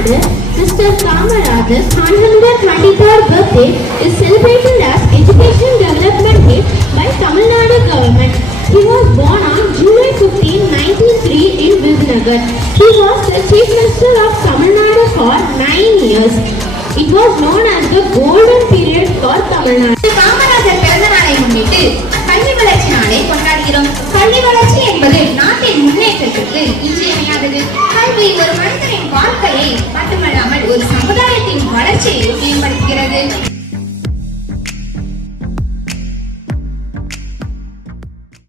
Nadu, Mr. Kamarajar's 123rd birthday is celebrated as Education Development Day by Tamil Nadu government. He was born on July 15, 1903 in Vizinagar. He was the Chief Minister of Tamil Nadu for 9 years. It was known as the golden period for Tamil Nadu. Kamarajar பிறந்த நாளை முன்னிட்டு கல்வி வளர்ச்சி நாளை கொண்டாடுகிறோம். கல்வி வளர்ச்சி என்பது நாட்டின் முன்னேற்றத்திற்கு இன்றியமையாதது. கல்வி ஒரு மனிதனின் வாழ்க்கையை மட்டுமல்லாமல் ஒரு சமுதாயத்தின் வளர்ச்சியையும்